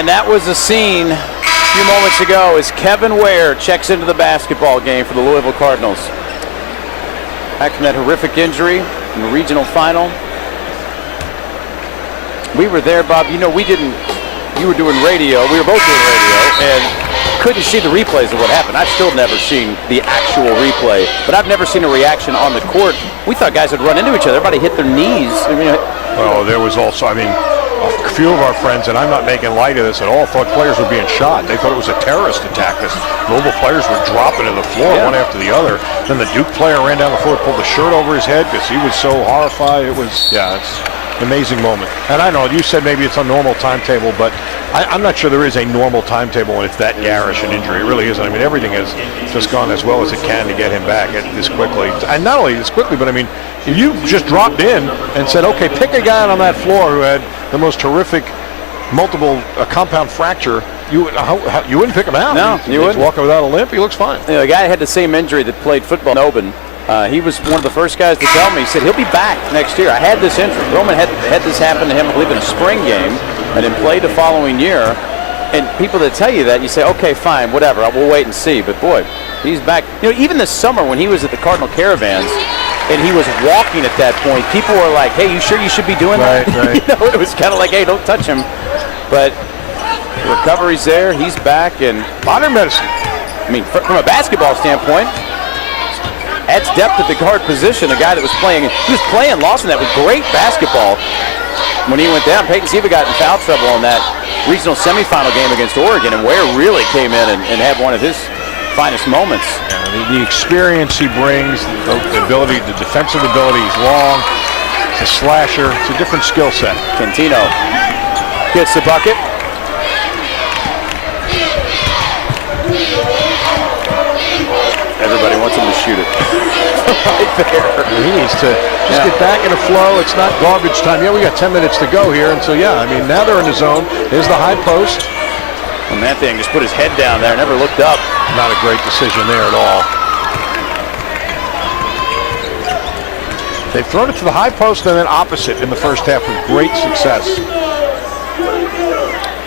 And that was a scene a few moments ago as Kevin Ware checks into the basketball game for the Louisville Cardinals. Back from that horrific injury in the regional final. We were there, Bob. You know, you were doing radio. We were both doing radio and couldn't see the replays of what happened. I've still never seen the actual replay, but I've never seen a reaction on the court. We thought guys would run into each other. Everybody hit their knees. Well, there was also, a few of our friends, and I'm not making light of this at all, thought players were being shot. They thought it was a terrorist attack. This Louisville players were dropping to the floor one after the other. Then the Duke player ran down the floor, pulled the shirt over his head because he was so horrified. It was, it's an amazing moment. And I know you said maybe it's a normal timetable, but I'm not sure there is a normal timetable when it's that garish an injury. It really isn't. Everything has just gone as well as it can to get him back this quickly. And not only this quickly, but if you just dropped in and said, okay, pick a guy on that floor who had the most horrific multiple compound fracture, you wouldn't pick him out. No, you wouldn't. He's walking without a limp. He looks fine. A guy had the same injury that played football in Oban. He was one of the first guys to tell me. He said he'll be back next year. I had this injury. Roman had this happen to him, I believe, in a spring game, and then played the following year. And people that tell you that, you say, okay, fine, whatever. We'll wait and see. But boy, he's back. Even this summer when he was at the Cardinal Caravans, and he was walking at that point, people were like, hey, you sure you should be doing that? Right. It was kind of like, hey, don't touch him. But the recovery's there. He's back. And modern medicine. From a basketball standpoint, adds depth at the guard position. A guy that was playing Lawson, that was great basketball. When he went down, Peyton Siva got in foul trouble in that regional semifinal game against Oregon, and Ware really came in and had one of his finest moments. The experience he brings, the ability, the defensive ability, he's long, he's a slasher, it's a different skill set. Cantino gets the bucket. Everybody wants him to shoot it. Right there. He needs to just get back in the flow. It's not garbage time. We got 10 minutes to go here. And so, now they're in the zone. There's the high post. And that thing just put his head down there, never looked up. Not a great decision there at all. They've thrown it to the high post and then opposite in the first half with great success.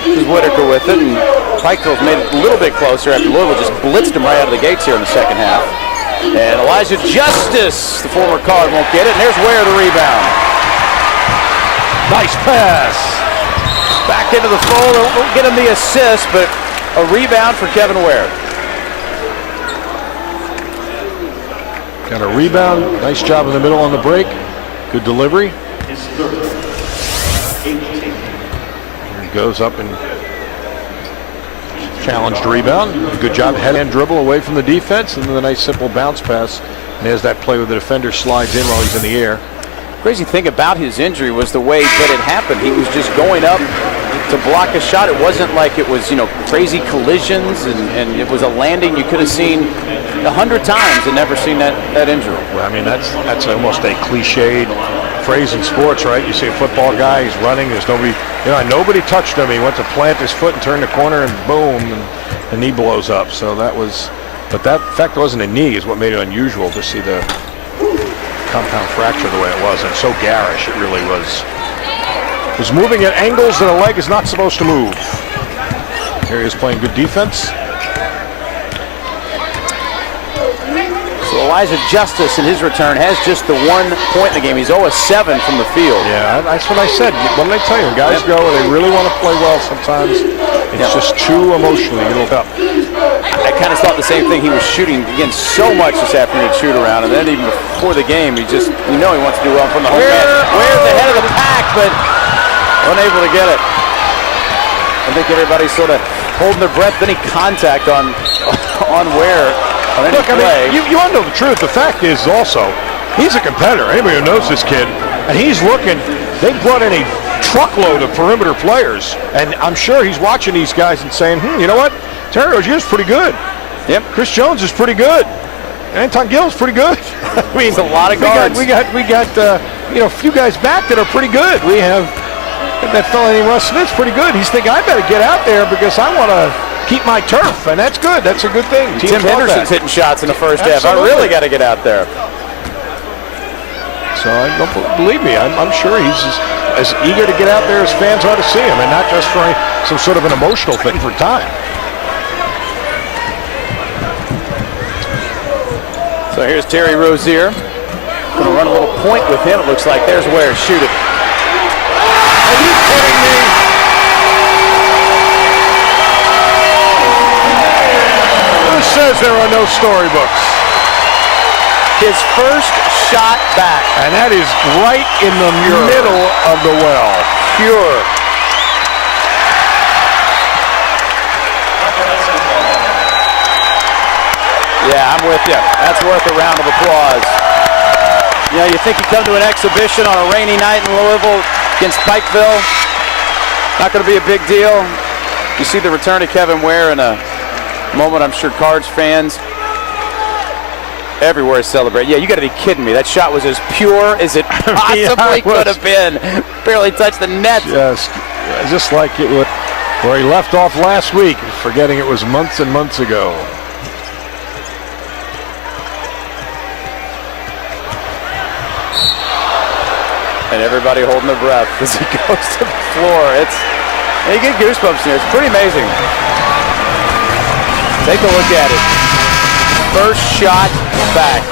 This is Whitaker with it, and Pikeville's made it a little bit closer after Louisville just blitzed him right out of the gates here in the second half. And Elijah Justice, the former Card, won't get it, and there's Ware the rebound. Nice pass. Back into the fold. Won't get him the assist, but a rebound for Kevin Ware. Got a rebound. Nice job in the middle on the break. Good delivery. Here he goes up and challenged rebound. Good job, head and dribble away from the defense, and then a nice simple bounce pass. And there's that play where the defender slides in while he's in the air. Crazy thing about his injury was the way that it happened. He was just going up to block a shot. It wasn't like it was, crazy collisions, and it was a landing you could have seen 100 times and never seen that injury. Well, that's almost a cliched phrase in sports, right? You see a football guy, he's running, there's nobody, nobody touched him. He went to plant his foot and turn the corner, and boom, and the knee blows up. So that was, but that fact wasn't a knee is what made it unusual to see the compound fracture the way it was, and so garish it really was. It was moving at angles that a leg is not supposed to move. Here he is playing good defense. So Elijah Justice in his return has just the 1 point in the game. He's 0 of 7 from the field. Yeah, that's what I said. What did I tell you? When guys go and they really want to play well sometimes. It's just too emotionally. You look up. I kind of thought the same thing. He was shooting, again, so much this afternoon at shoot around, and then even before the game, he wants to do well from the home man. Where's the head of the pack, but unable to get it. I think everybody's sort of holding their breath. Any contact on Ware. Look, you want to know the truth. The fact is also, he's a competitor. Anybody who knows this kid, and he's looking, they brought in a truckload of perimeter players, and I'm sure he's watching these guys and saying, you know what? Terry Rozier's pretty good. Yep. Chris Jones is pretty good. Anton Gill's pretty good. It's a lot of guards. We got a few guys back that are pretty good. We have that fella named Russ Smith's pretty good. He's thinking, I better get out there because I want to keep my turf, and that's good. That's a good thing. Tim Henderson's hitting shots in the first half. I really got to get out there. So I don't believe me. I'm sure he's as eager to get out there as fans are to see him, and not just for some sort of an emotional thing for time. So here's Terry Rozier. Going to run a little point with him. It looks like there's Ware. Shoot it. Are you kidding me? Who says there are no storybooks? His first shot back. And that is right in the middle of the well. Pure. Yeah, I'm with you. That's worth a round of applause. You know, you think you come to an exhibition on a rainy night in Louisville against Pikeville, not going to be a big deal. You see the return of Kevin Ware in a moment I'm sure Cards fans everywhere celebrate. Yeah, you got to be kidding me. That shot was as pure as it possibly could have been. Barely touched the net. Just like it was where he left off last week, forgetting it was months and months ago. And everybody holding their breath as he goes to the floor. You get goosebumps here. It's pretty amazing. Take a look at it. First shot back.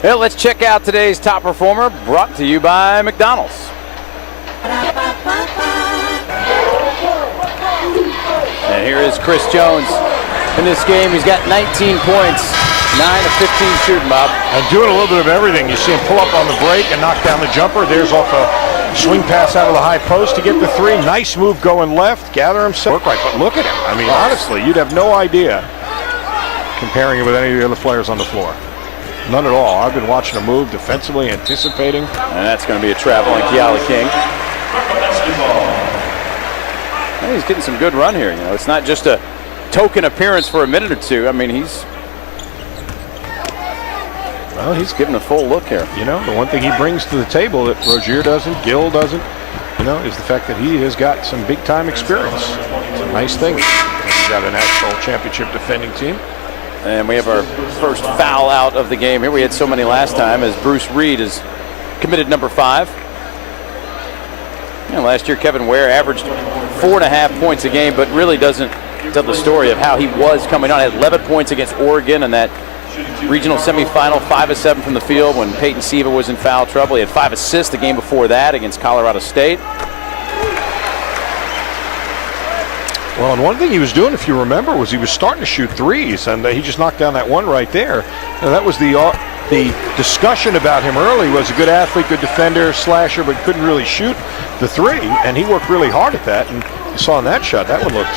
Well, let's check out today's top performer, brought to you by McDonald's. And here is Chris Jones. In this game, he's got 19 points, 9 of 15 shooting, Bob. And doing a little bit of everything. You see him pull up on the break and knock down the jumper. There's off a swing pass out of the high post to get the three. Nice move going left, gather himself. Work right, but look at him. I mean, honestly, you'd have no idea comparing it with any of the other players on the floor. None at all. I've been watching him move defensively, anticipating. And that's going to be a travel on Keala King. And he's getting some good run here. You know, it's not just a token appearance for a minute or two. I mean, he's getting a full look here. You know, the one thing he brings to the table that Rozier doesn't, Gill doesn't, you know, is the fact that he has got some big-time experience. It's a nice thing. He's got a national championship defending team. And we have our first foul out of the game here. We had so many last time as Bruce Reed is committed number 5. You know, last year Kevin Ware averaged 4.5 points a game, but really doesn't tell the story of how he was coming on. He had 11 points against Oregon in that regional semifinal, 5 of 7 from the field when Peyton Siva was in foul trouble. He had 5 assists the game before that against Colorado State. Well, and one thing he was doing, if you remember, was he was starting to shoot threes, and he just knocked down that one right there. And that was the discussion about him early. Was a good athlete, good defender, slasher, but couldn't really shoot the three, and he worked really hard at that. And you saw in that shot, that one looked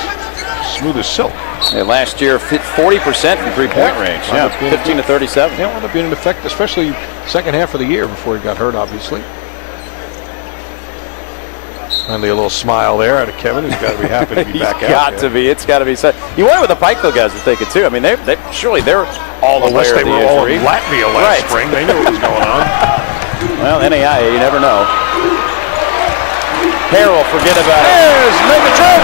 smooth as silk. Yeah, last year, 40% from three-point range. Yeah, 15 to 37. Yeah, wound up being an effect, especially second half of the year before he got hurt, obviously. Finally, a little smile there out of Kevin, who's got to be happy to be back out. It's got to be. You wonder what the Pikeville guys are thinking too. I mean, surely they're all aware of the injury. All in injury. Latvia last spring. They knew what was going on. Well, NAIA, you never know. Harrell, forget about it. There's Megatron.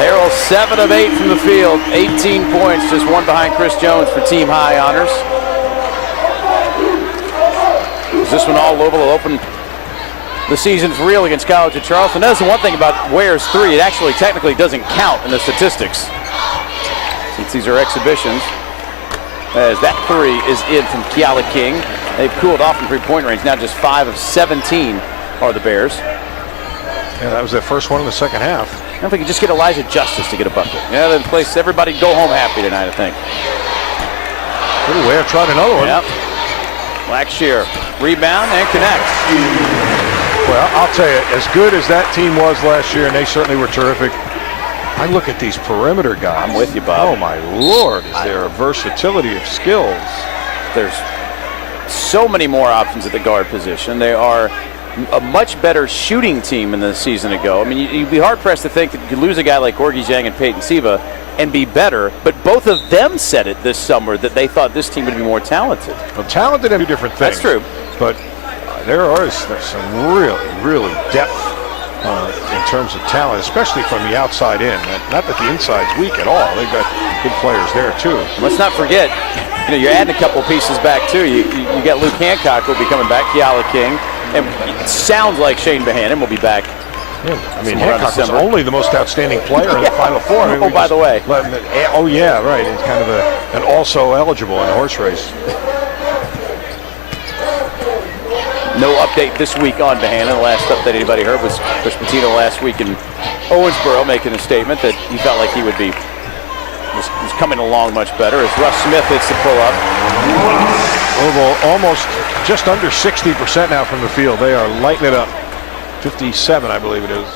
Harrell, 7 of 8 from the field, 18 points, just one behind Chris Jones for team high honors. This one all Louisville will open the season for real against College of Charleston. That's the one thing about Ware's three. It actually technically doesn't count in the statistics, since these are exhibitions. As that three is in from Keala King. They've cooled off in three-point range. Now just 5 of 17 are the Bears. Yeah, that was their first one in the second half. I don't think you just get Elijah Justice to get a bucket. Yeah, that place everybody go home happy tonight, I think. Little Ware tried another one. Yep. Blackshear, rebound and connect. Well, I'll tell you, as good as that team was last year, and they certainly were terrific, I look at these perimeter guys. I'm with you, Bob. Oh, my Lord, is there a versatility of skills? There's so many more options at the guard position. They are a much better shooting team than the season ago. I mean, you'd be hard-pressed to think that you could lose a guy like Gorgie Zhang and Peyton Siva and be better, but both of them said it this summer that they thought this team would be more talented. Well, talented and different things. That's true. But there's some really depth in terms of talent, especially from the outside in. Not that the inside's weak at all. They've got good players there, too. Let's not forget, you're adding a couple pieces back, too. You got Luke Hancock will be coming back, Keala King, and it sounds like Shane Bohannon will be back. Yeah, I mean, Hancock was only the most outstanding player in the Final Four. I mean, by the way. Oh, yeah, right. He's kind of an also eligible in a horse race. No update this week on Bohannon. The last update anybody heard was Chris Pitino last week in Owensboro making a statement that he felt like he would be was coming along much better as Russ Smith hits the pull-up. Louisville almost just under 60% now from the field. They are lighting it up. 57, I believe it is.